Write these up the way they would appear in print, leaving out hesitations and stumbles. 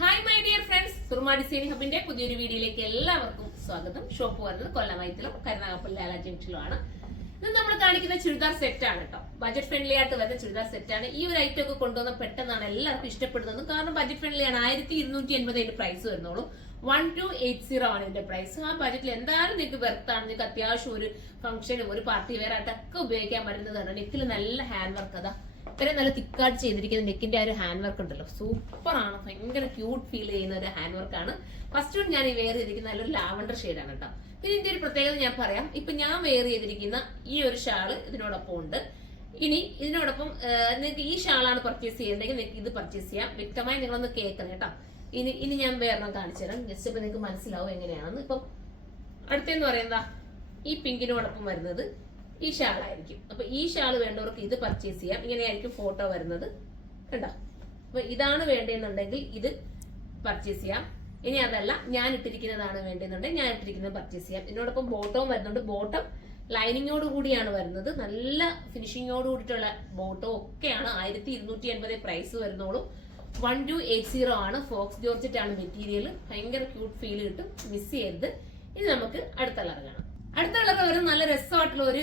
Hi my dear friends, Surma designing ഹബിന്റെ പുതിയൊരു വീഡിയോയിലേക്ക് എല്ലാവർക്കും സ്വാഗതം. ഷോപ്പ് വരുന്നത് കൊല്ലമൈത്തിലും കരുനാഗപ്പള്ളി ലാല ജംഗ്ഷനിലുമാണ്. ഇത് നമ്മൾ കാണിക്കുന്ന ചുരിദാർ സെറ്റ് ആണ് കേട്ടോ. ബജറ്റ് ഫ്രണ്ട്ലി ആയിട്ട് വരുന്ന ചുരിദാർ സെറ്റ് ആണ്. ഈ ഒരു ഐറ്റം ഒക്കെ കൊണ്ടുവന്ന പെട്ടെന്നാണ് എല്ലാവർക്കും ഇഷ്ടപ്പെടുന്നത്. കാരണം ബജറ്റ് ഫ്രണ്ട്ലി ആണ്. 1280 പ്രൈസ് വരുന്നുള്ളൂ. 1280 ആണ് ഇതിന്റെ പ്രൈസ്. ആ ബജറ്റിൽ എന്തായാലും നിങ്ങൾക്ക് വെർത്താണ്. നിങ്ങൾക്ക് അത്യാവശ്യം ഒരു ഫംഗ്ഷനും ഒരു പാർട്ടി വെയർ ആയിട്ടൊക്കെ ഉപയോഗിക്കാൻ പറ്റുന്നതാണ്. നെക്കിൽ നല്ല ഹാൻഡ് വർക്ക് അതാ ഇത്രയും നല്ല തിക്കായിട്ട് ചെയ്തിരിക്കുന്ന നെക്കിന്റെ ആ ഒരു ഹാൻഡ് വർക്ക് ഉണ്ടല്ലോ, സൂപ്പർ ആണ്. ഭയങ്കര ക്യൂട്ട് ഫീൽ ചെയ്യുന്ന ഒരു ഹാൻഡ് വർക്ക് ആണ്. ഫസ്റ്റ് ഞാൻ ഈ വെയർ ചെയ്തിരിക്കുന്ന നല്ലൊരു ലാവണ്ടർ ഷെയ്ഡാണ് കേട്ടോ. പിന്നെ ഇതിന്റെ ഒരു പ്രത്യേകത ഞാൻ പറയാം. ഇപ്പൊ ഞാൻ വെയർ ചെയ്തിരിക്കുന്ന ഈ ഒരു ഷാള് ഇതിനോടൊപ്പം ഉണ്ട്. ഇനി ഇതിനോടൊപ്പം നിങ്ങൾക്ക് ഈ ഷാളാണ് പർച്ചേസ് ചെയ്യുന്നതെങ്കിൽ നിങ്ങൾക്ക് ഇത് പർച്ചേസ് ചെയ്യാം. വ്യക്തമായി നിങ്ങളൊന്ന് കേൾക്കണം കേട്ടോ. ഇനി ഞാൻ വേറെ കാണിച്ചു തരാം. ജസ്റ്റ് ഇപ്പൊ നിങ്ങൾക്ക് മനസ്സിലാവും എങ്ങനെയാണെന്ന്. ഇപ്പം അടുത്തെന്ന് പറയുന്നതാ ഈ പിങ്കിനോടൊപ്പം വരുന്നത് ഈ ഷാളായിരിക്കും. അപ്പൊ ഈ ഷാള് വേണ്ടവർക്ക് ഇത് പർച്ചേസ് ചെയ്യാം. ഇങ്ങനെയായിരിക്കും ഫോട്ടോ വരുന്നത് കണ്ടോ. അപ്പൊ ഇതാണ് വേണ്ടതെന്നുണ്ടെങ്കിൽ ഇത് പർച്ചേസ് ചെയ്യാം. ഇനി അതല്ല ഞാൻ ഇട്ടിരിക്കുന്നതാണ് വേണ്ടതെന്നുണ്ടെങ്കിൽ ഞാൻ ഇട്ടിരിക്കുന്നത് പർച്ചേസ് ചെയ്യാം. ഇതിനോടൊപ്പം ബോട്ടവും വരുന്നുണ്ട്. ബോട്ടം ലൈനിങ്ങോട് കൂടിയാണ് വരുന്നത്. നല്ല ഫിനിഷിങ്ങോട് കൂടിയിട്ടുള്ള ബോട്ടം ഒക്കെയാണ്. 1280 പ്രൈസ് വരുന്നുള്ളൂ. 1280 ആണ്. ഫോക്സ് ജോർജറ്റ് ആണ് മെറ്റീരിയൽ. ഭയങ്കര ക്യൂട്ട് ഫീൽ കിട്ടും. മിസ് ചെയ്യരുത്. ഇനി നമുക്ക് അടുത്ത കളർ കാണാം. അടുത്ത കളർ ഒരു നല്ല രസമായിട്ടുള്ള ഒരു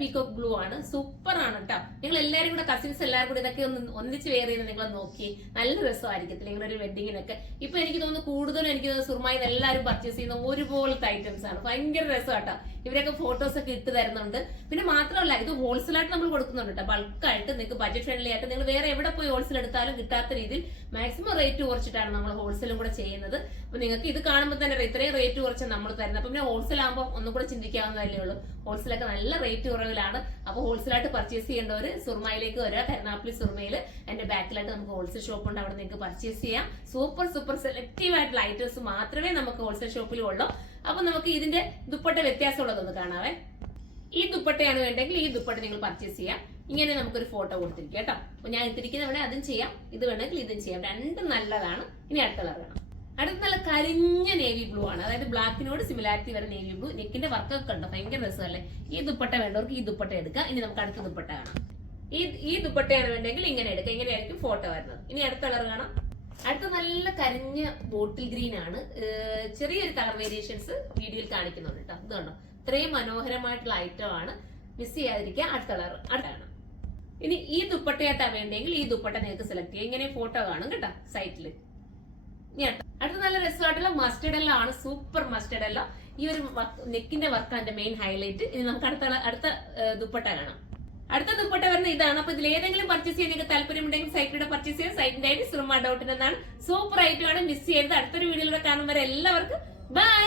പീകോക്ക് ബ്ലൂ ആണ്. സൂപ്പർ ആണ് കേട്ടോ. നിങ്ങൾ എല്ലാവരും കൂടെ കസിൻസ് എല്ലാവരും കൂടെ ഇതൊക്കെ ഒന്ന് ഒന്നിച്ച് വെയർ ചെയ്യുന്നത് നിങ്ങൾ നോക്കി നല്ല രസമായിരിക്കത്തില്ല നിങ്ങളൊരു വെഡിങ്ങിനൊക്കെ. ഇപ്പൊ എനിക്ക് തോന്നുന്നു കൂടുതലും എനിക്ക് സുർമായി എല്ലാവരും പർച്ചേസ് ചെയ്യുന്ന ഒരുപോലത്തെ ഐറ്റംസ് ആണ്. ഭയങ്കര രസമാട്ടോ. ഇവരൊക്കെ ഫോട്ടോസ് ഒക്കെ ഇട്ട് തരുന്നുണ്ട്. പിന്നെ മാത്രമല്ല ഇത് ഹോൾസെയിലായിട്ട് നമ്മൾ കൊടുക്കുന്നുണ്ട് കേട്ടോ. ബൾക്കായിട്ട് നിങ്ങൾക്ക് ബജറ്റ് ഫ്രണ്ട്ലി ആയിട്ട് നിങ്ങൾ വേറെ എവിടെ പോയി ഹോൾസെയിൽ എടുത്താലും കിട്ടാത്ത രീതിയിൽ മാക്സിമം റേറ്റ് കുറച്ചിട്ടാണ് നമ്മൾ ഹോൾസെയിലും കൂടെ ചെയ്യുന്നത്. അപ്പൊ നിങ്ങൾക്ക് ഇത് കാണുമ്പോൾ തന്നെ ഇത്രയും റേറ്റ് കുറച്ച് നമ്മൾ തരുന്നത്. അപ്പൊ പിന്നെ ഹോൾസെയിൽ ആകുമ്പോൾ ഒന്നും കൂടെ ചിന്തിക്കാവുന്നതല്ലേ ഉള്ളൂ. ഹോൾസെയിലൊക്കെ നല്ല റേറ്റ് കുറവിലാണ്. അപ്പൊ ഹോൾസെയിലായിട്ട് പർച്ചേസ് ചെയ്യേണ്ടവർ സുർമയിലേക്ക് വരിക. കരുനാഗപ്പള്ളി സുർമയിൽ എന്റെ ബാക്കിലായിട്ട് നമുക്ക് ഹോൾസെയിൽ ഷോപ്പ് ഉണ്ട്. അവിടെ നിങ്ങൾക്ക് പർച്ചേസ് ചെയ്യാം. സൂപ്പർ സെലക്റ്റീവ് ആയിട്ടുള്ള ഐറ്റംസ് മാത്രമേ നമുക്ക് ഹോൾസെയിൽ ഷോപ്പിൽ ഉള്ളൂ. അപ്പൊ നമുക്ക് ഇതിന്റെ ദുപ്പട്ട വ്യത്യാസമുള്ളതൊന്ന് കാണാവേ. ഈ ദുപ്പട്ടയാണ് വേണ്ടെങ്കിൽ ഈ ദുപ്പട്ട നിങ്ങൾ പർച്ചേസ് ചെയ്യാം. ഇങ്ങനെ നമുക്കൊരു ഫോട്ടോ കൊടുത്തിരിക്കുക കേട്ടോ. അപ്പൊ ഞാൻ ഇട്ടിരിക്കുന്ന ഇവിടെ അതും ചെയ്യാം, ഇത് വേണമെങ്കിൽ ഇതും ചെയ്യാം. രണ്ടും നല്ലതാണ്. ഇനി അടുത്ത കളർ വേണം. അടുത്ത നല്ല കരിഞ്ഞ നേവി ബ്ലൂ ആണ്. അതായത് ബ്ലാക്കിനോട് സിമിലാരിറ്റി വരെ നേവി ബ്ലൂ. നെക്കിന്റെ വർക്കൊക്കെ ഉണ്ടോ, ഭയങ്കര രസമല്ലേ. ഈ ദുപ്പട്ട വേണ്ടവർക്ക് ഈ ദുപ്പട്ട എടുക്കാം. ഇനി നമുക്ക് അടുത്ത ദുപ്പട്ട കാണാം. ഈ ദുപ്പട്ടയാണ് വേണ്ടെങ്കിൽ ഇങ്ങനെ എടുക്കാം. ഇങ്ങനെയായിരിക്കും ഫോട്ടോ വരുന്നത്. ഇനി അടുത്ത കളർ കാണാം. അടുത്ത നല്ല കരിഞ്ഞ ബോട്ടിൽ ഗ്രീൻ ആണ്. ചെറിയൊരു കളർ വേരിയേഷൻസ് വീഡിയോയിൽ കാണിക്കുന്നുണ്ട് കേട്ടോ. ഇത് കണ്ടോ, ഇത്രയും മനോഹരമായിട്ടുള്ള ഐറ്റം ആണ്. മിസ് ചെയ്യാതിരിക്കുക. അടുത്ത കളർ അടുത്താണ്. ഇനി ഈ ദുപ്പട്ടയായിട്ടാ വേണ്ടെങ്കിൽ ഈ ദുപ്പട്ട നിങ്ങൾക്ക് സെലക്ട് ചെയ്യാം. ഇങ്ങനെ ഫോട്ടോ കാണും കേട്ടോ സൈറ്റില്. ഇനി അടുത്ത നല്ല രസമായിട്ടുള്ള മസ്റ്റർഡ് എല്ലാം ആണ്. സൂപ്പർ മസ്റ്റർഡ് എല്ലാം. ഈ ഒരു നെക്കിന്റെ വർക്കാണ് എന്റെ മെയിൻ ഹൈലൈറ്റ്. ഇനി നമുക്ക് അടുത്ത ദുപ്പട്ട കാണാം. അടുത്ത ദുപ്പട്ട വരുന്ന ഇതാണ്. അപ്പൊ ഇതിൽ ഏതെങ്കിലും പർച്ചേസ് ചെയ്യാൻ നിങ്ങൾക്ക് താല്പര്യമുണ്ടെങ്കിൽ സൈറ്റിലൂടെ പർച്ചേസ് ചെയ്യാം. സൈറ്റിന്റെ ഐഡി സുർമ.in എന്നാണ്. സൂപ്പർ ഐറ്റം ആണ്. മിസ് ചെയ്യരുത്. അടുത്തൊരു വീഡിയോയിലൂടെ കാണുമ്പോൾ എല്ലാവർക്കും ബൈ.